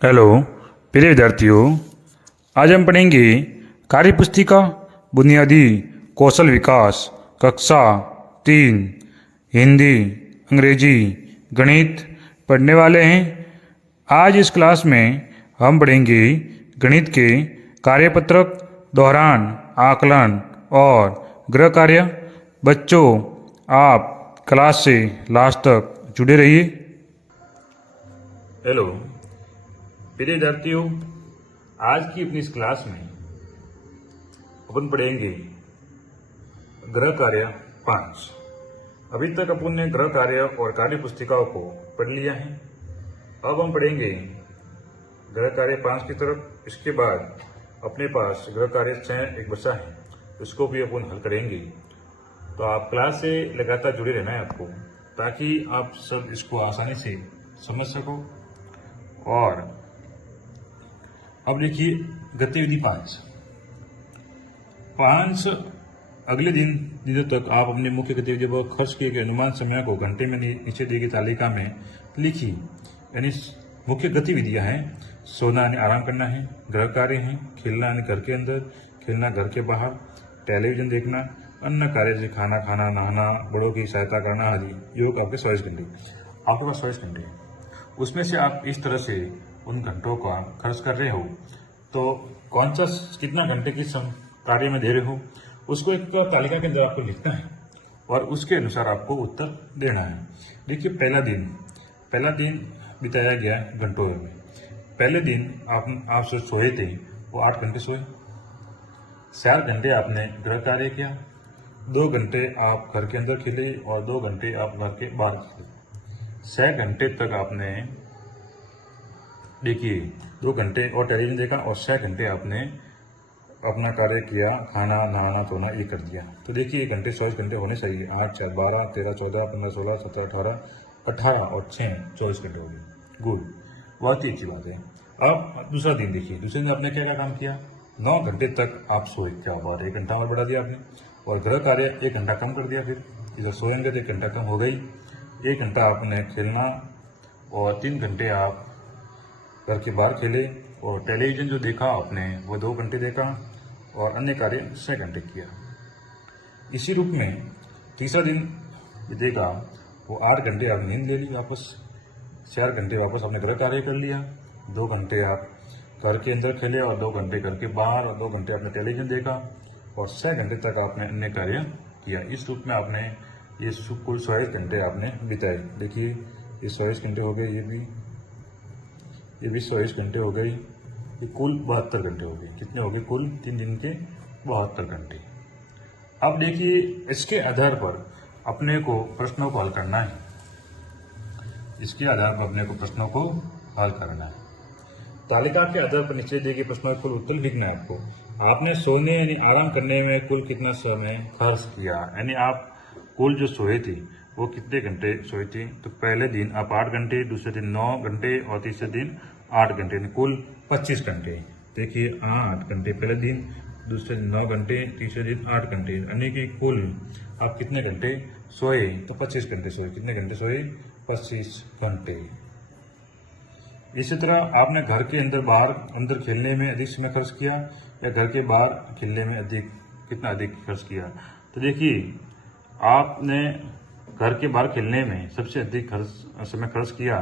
Hello प्रिय विद्यार्थियों, आज हम पढ़ेंगे कार्यपुस्तिका बुनियादी कौशल विकास कक्षा 3 हिंदी, अंग्रेजी, गणित पढ़ने वाले हैं। आज इस क्लास में हम पढ़ेंगे गणित के कार्यपत्रक, दोहरान, आकलन और गृह कार्य। बच्चों, आप क्लास से लास्ट तक जुड़े रहिए। हेलो प्रिय विद्यार्थियों, आज की अपनी इस क्लास में अपन पढ़ेंगे गृह कार्य 5। अभी तक अपन ने गृह कार्य और कार्य पुस्तिकाओं को पढ़ लिया है। अब हम पढ़ेंगे गृह कार्य 5 की तरफ। इसके बाद अपने पास गृह कार्य 6 एक बचा है, उसको भी अपन हल करेंगे। तो आप क्लास से लगातार जुड़े रहना है आपको, ताकि आप सब इसको आसानी से समझ सको। और अब देखिए गतिविधि 5 अगले दिनों तक आप अपने मुख्य गतिविधि व खर्च किए गए अनुमान समय को घंटे में नीचे दी गई तालिका में लिखिए। यानी मुख्य गतिविधियां हैं: सोना यानी आराम करना है, गृह कार्य है, खेलना यानी घर के अंदर, खेलना घर के बाहर, टेलीविजन देखना, अन्य कार्य जैसे खाना खाना, नहाना, बड़ों की सहायता करना आदि। योग आपके 24 घंटे, आपके पास 24 घंटे, उसमें से आप इस तरह से उन घंटों का खर्च कर रहे हो, तो कौन सा कितना घंटे की कार्य में दे रहे हो, उसको एक तालिका के अंदर आपको लिखना है और उसके अनुसार आपको उत्तर देना है। देखिए पहला दिन बिताया गया घंटों में। पहले दिन आप सोए थे, वो 8 घंटे सोए। 4 घंटे आपने गृह कार्य किया, 2 घंटे आप घर के अंदर खेले और 2 घंटे आप घर के बाहर खेले। 6 घंटे तक आपने देखिए 2 घंटे और टेलीविजन देखा और 6 घंटे आपने अपना कार्य किया, खाना नहाना धोना ये कर दिया। तो देखिए 1 घंटे 24 घंटे होने चाहिए। 8 4 12 13 14 15 16 17 18 और 6 24 घंटे हो गए। गुड, बहुत ही अच्छी बात है। अब दूसरा दिन देखिए, दूसरे दिन आपने क्या क्या काम किया। 9 घंटे तक आप सोए, क्या बात, 1 घंटा और बढ़ा दिया आपने। और गृह कार्य 1 घंटा कम कर दिया। फिर इधर सोएंगे तो 1 घंटा कम हो गई। 1 घंटा आपने खेलना और 3 घंटे आप घर के बाहर खेले और टेलीविजन जो देखा आपने वो 2 घंटे देखा और अन्य कार्य 6 घंटे किया। इसी रूप में तीसरा दिन देखा, वो 8 घंटे आप नींद ले ली वापस, 4 घंटे वापस आपने गृह कार्य कर लिया, 2 घंटे आप घर के अंदर खेले और 2 घंटे घर के बाहर और 2 घंटे आपने टेलीविजन देखा और 6 घंटे तक आपने अन्य कार्य किया। इस रूप में आपने ये कुल 24 घंटे आपने बिताए। देखिए ये 24 घंटे हो गए, ये भी 24 घंटे हो गई, ये कुल 72 घंटे हो गए। कितने हो गए कुल 3 दिन के? 72 घंटे। अब देखिए इसके आधार पर अपने को प्रश्नों को हल करना है। इसके आधार पर अपने को प्रश्नों को हल करना है। तालिका के आधार पर नीचे दिए गए प्रश्नों का कुल उत्तर लिखना है आपको। आपने सोने यानी आराम करने में कुल कितना समय खर्च किया, यानी आप कुल जो सोए थे वो कितने घंटे सोए थे। तो पहले दिन आप 8 घंटे, दूसरे दिन 9 घंटे और तीसरे दिन 8 घंटे, कुल 25 घंटे। देखिए 8 घंटे पहले दिन, दूसरे दिन 9 घंटे, तीसरे दिन 8 घंटे, यानी कि कुल आप कितने घंटे सोए। तो 25 घंटे सोए। कितने घंटे सोए? 25 घंटे। इसी तरह आपने घर के अंदर खेलने में अधिक समय खर्च किया या घर के बाहर खेलने में कितना अधिक खर्च किया। तो देखिए आपने घर के बाहर खेलने में सबसे अधिक समय खर्च किया।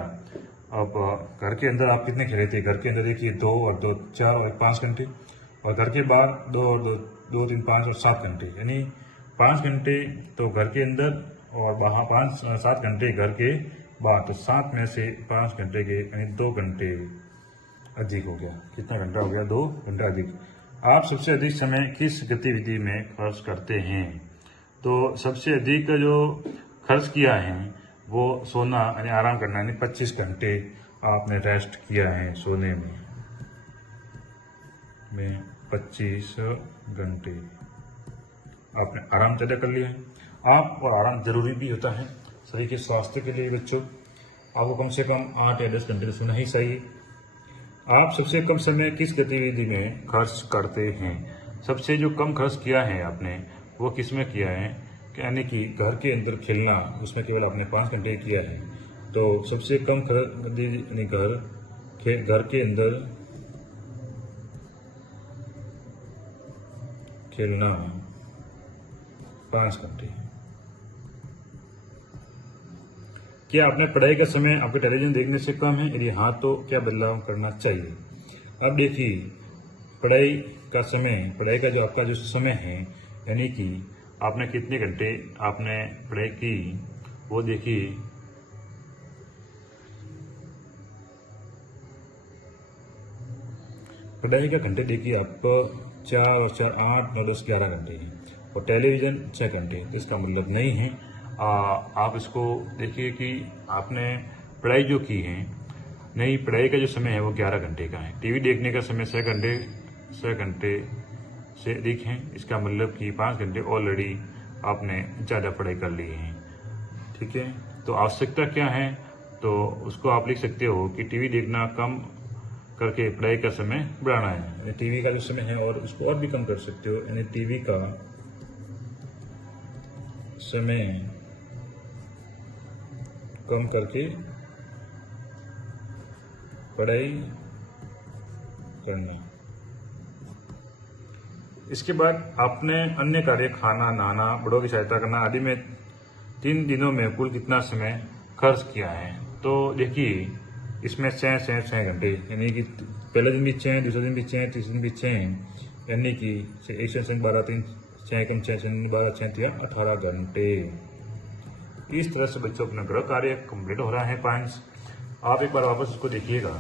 अब घर के अंदर आप कितने खेले थे? घर के अंदर देखिए 2 और 2 4 और 5 घंटे, और घर के बाहर 2 और 2 3 5 और 7 घंटे, यानी 5 घंटे तो घर के अंदर और बाहर 7 घंटे घर के बाहर। तो 7 में से 5 घंटे के यानी 2 घंटे अधिक हो गया। कितना घंटा हो गया? 2 घंटा अधिक। आप सबसे अधिक समय किस गतिविधि में खर्च करते हैं? तो सबसे अधिक जो खर्च किया है वो सोना यानी आराम करना, यानी 25 घंटे आपने रेस्ट किया है। सोने में 25 घंटे आपने आराम ज़्यादा कर लिया है। आप और आराम जरूरी भी होता है शरीर के स्वास्थ्य के लिए। बच्चों, आपको कम से कम 8 या 10 घंटे सोना ही चाहिए। आप सबसे कम समय किस गतिविधि में खर्च करते हैं? सबसे जो कम खर्च किया है आपने वो किस में किया है? यानी कि घर के अंदर खेलना, उसमें केवल आपने 5 घंटे किया है। तो सबसे कम खर्च यानी घर घर के अंदर खेलना 5 घंटे। क्या आपने पढ़ाई का समय आपके टेलीविजन देखने से कम है? यदि हाँ तो क्या बदलाव करना चाहिए? अब देखिए, पढ़ाई का जो आपका जो समय है, यानी कि आपने कितने घंटे आपने पढ़ाई की, वो देखिए। पढ़ाई का घंटे देखिए, आपको 4 और 4 8 9 10 11 घंटे हैं, और टेलीविज़न 6 घंटे। तो इसका मतलब नहीं है। आप इसको देखिए कि आपने पढ़ाई जो की है, नहीं, पढ़ाई का जो समय है वो 11 घंटे का है। टीवी देखने का समय 6 घंटे से अधिक है। इसका मतलब कि 5 घंटे ऑलरेडी आपने ज़्यादा पढ़ाई कर ली है। ठीक है, तो आवश्यकता क्या है, तो उसको आप लिख सकते हो कि टीवी देखना कम करके पढ़ाई का समय बढ़ाना है। यानी टीवी का जो समय है और उसको और भी कम कर सकते हो, यानी टीवी का समय कम करके पढ़ाई करना। इसके बाद आपने अन्य कार्य, खाना, नहाना, बड़ों की सहायता करना आदि में 3 दिनों में कुल कितना समय खर्च किया है? तो देखिए, इसमें 6 घंटे, यानी कि पहले दिन भी 6, दूसरे दिन भी 6, तीसरे दिन भी 6, यानी कि 1 से 12 3 6 कम 6 से 12 6 18 घंटे। इस तरह से बच्चों अपना गृह कार्य कंप्लीट हो रहा है 5। आप एक बार वापस इसको देखिएगा,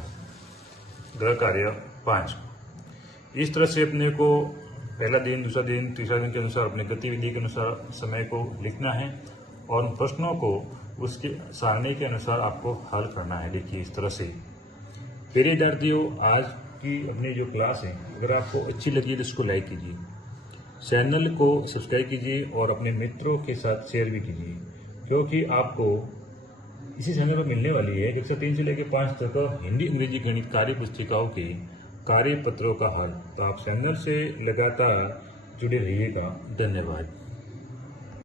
गृह कार्य 5। इस तरह से अपने को पहला दिन, दूसरा दिन, तीसरा दिन के अनुसार अपनी गतिविधि के अनुसार समय को लिखना है, और उन प्रश्नों को उसके सारणी के अनुसार आपको हल करना है। देखिए, इस तरह से। प्रिय विद्यार्थियों, आज की अपनी जो क्लास है, अगर आपको अच्छी लगी तो इसको लाइक कीजिए, चैनल को सब्सक्राइब कीजिए और अपने मित्रों के साथ शेयर भी कीजिए, क्योंकि आपको इसी चैनल पर मिलने वाली है कक्षा 3 से लेकर 5 तक हिंदी, अंग्रेजी, गणित कार्य पुस्तिकाओं के कार्य पत्रों का हल। तो आप चैनल से लगातार जुड़े रहिएगा। धन्यवाद।